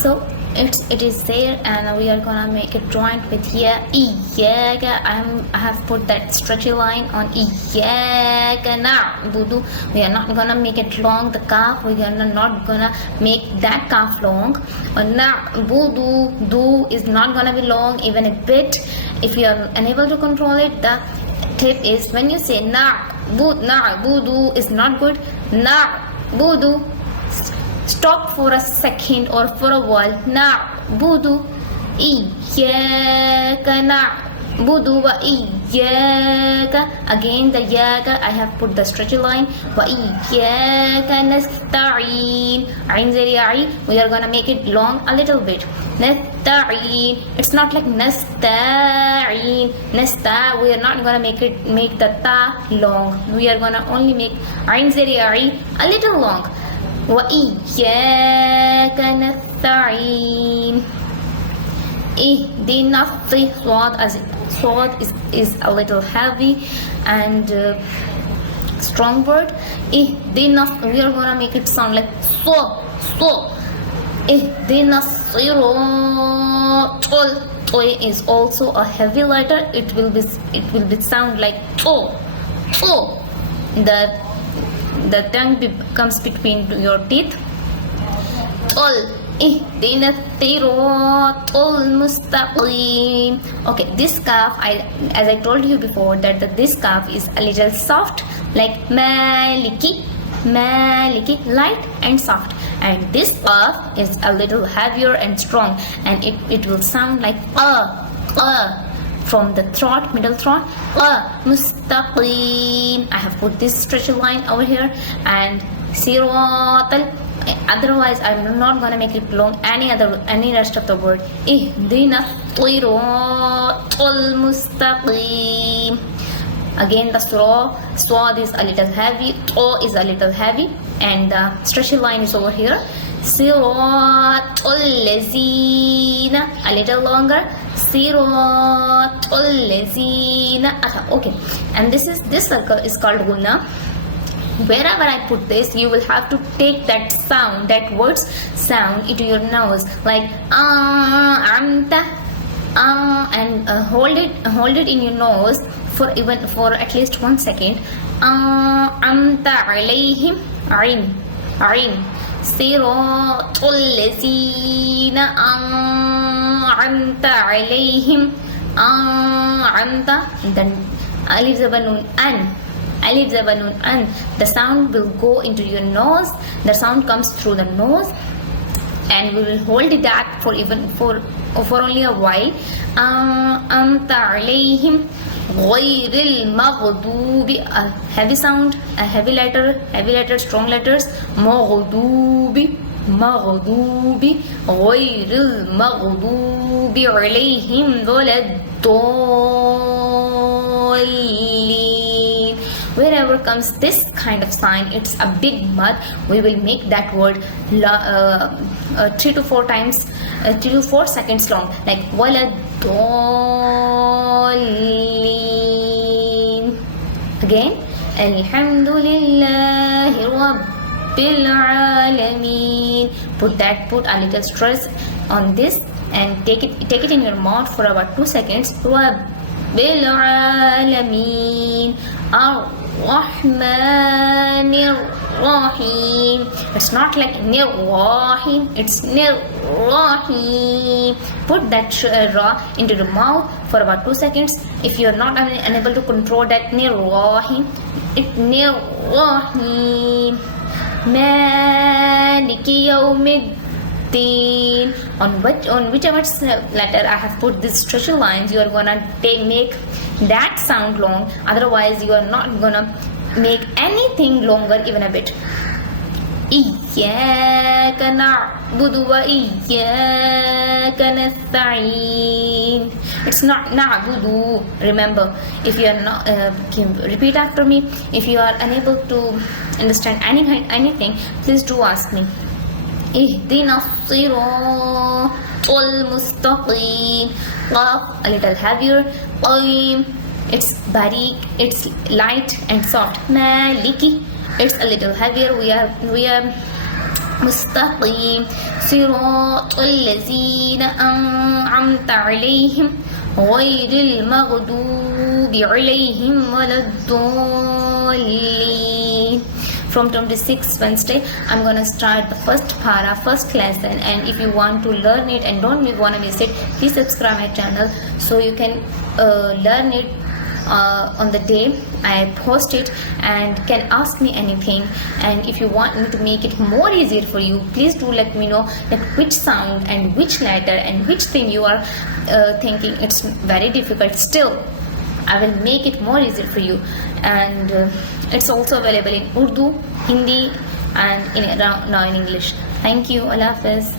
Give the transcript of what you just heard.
So it is there, and we are gonna make it joint with here. Iyyaka. I have put that stretchy line on iyyaka na'budu. We are not gonna make it long, the calf. We are not gonna make that calf long. Na'budu, do is not gonna be long even a bit. If you are unable to control it, the tip is when you say na'budu is not good. Na'budu, stop for a second or for a while. Na'budu, iyyaka na'budu wa iyyaka. Again the yaka, I have put the stretchy line. Wa iyyaka nasta'in. Ain zari'i, we are gonna make it long a little bit. Nasta'in, it's not like nasta'in. We are not gonna make the ta long. We are gonna only make ain zari'i a little long. وَإِيَّاكَ نَسْتَعِينُ. Ihdina swad is a little heavy and strong word. Ihdina, we are gonna make it sound like so. Ihdina siratal. Toy is also a heavy letter. It will be sound like to. The tongue comes between your teeth. Tol, ihdina siratal mustaqim. Okay, this calf, as I told you before, that this calf is a little soft, like maliki, light and soft. And this calf is a little heavier and strong, and it will sound like from the throat, middle throat. Mustaqim. I have put this stretchy line over here, and siratal. Otherwise, I'm not gonna make it long. Any rest of the word. Ihdina siratal mustaqim. Again, the swad is a little heavy, to is a little heavy, and the stretchy line is over here. Siratal lazina, a little longer. Siratal lazina. Okay, and this circle is called gunna. Wherever I put this, you will have to take that sound, that word's sound, into your nose, like amta, and hold it in your nose for at least 1 second. Amta alayhim, ain. Siratal lazina an'amta alayhim, an'amta. Then alif zabanun an. The sound will go into your nose. The sound comes through the nose, and we will hold it back for only a while. Amta alayhim ghayril maghdubi. A heavy sound, a heavy letter, strong letters. Maghdubi, ghayril maghdubi alayhim waladdallin. Wherever comes this kind of sign, it's a big mud. We will make that word 3 to 4 times, 3 to 4 seconds long, like waladdallin. Again, alhamdulillahi rabbil alamin. Put a little stress on this and take it in your mouth for about 2 seconds. Rabbil alamin. Ar-Rahmanir Rahim. It's not like Nir-Rahim, it's Nir-Rahim. Put that ra into the mouth for about 2 seconds. If you are not unable to control that Nir-Rahim, it's Nir-Rahim. Maliki yawmiddin. On whichever letter I have put these stretchy lines, you are gonna make that sound long. Otherwise, you are not gonna make anything longer even a bit. Iyyaka na'budu wa iyyaka nasta'in. It's not na'budu. Remember, if you are not repeat after me. If you are unable to understand anything, please do ask me. Ihdina siratal mustaqim. Qaf, a little heavier. Qaim, it's barik, it's light and soft. Maliki, it's a little heavier. We are مستقيم صراط الذين أنعمت عليهم غير المغضوب عليهم ولا الضالين. From 26th Wednesday, I'm gonna start the first para, first lesson, and if you want to learn it and don't want to miss it, please subscribe my channel so you can learn it on the day I post it, and can ask me anything. And if you want me to make it more easier for you, please do let me know that which sound and which letter and which thing you are thinking it's very difficult. Still, I will make it more easier for you. And it's also available in Urdu, Hindi, and now in English. Thank you. Allah Hafiz.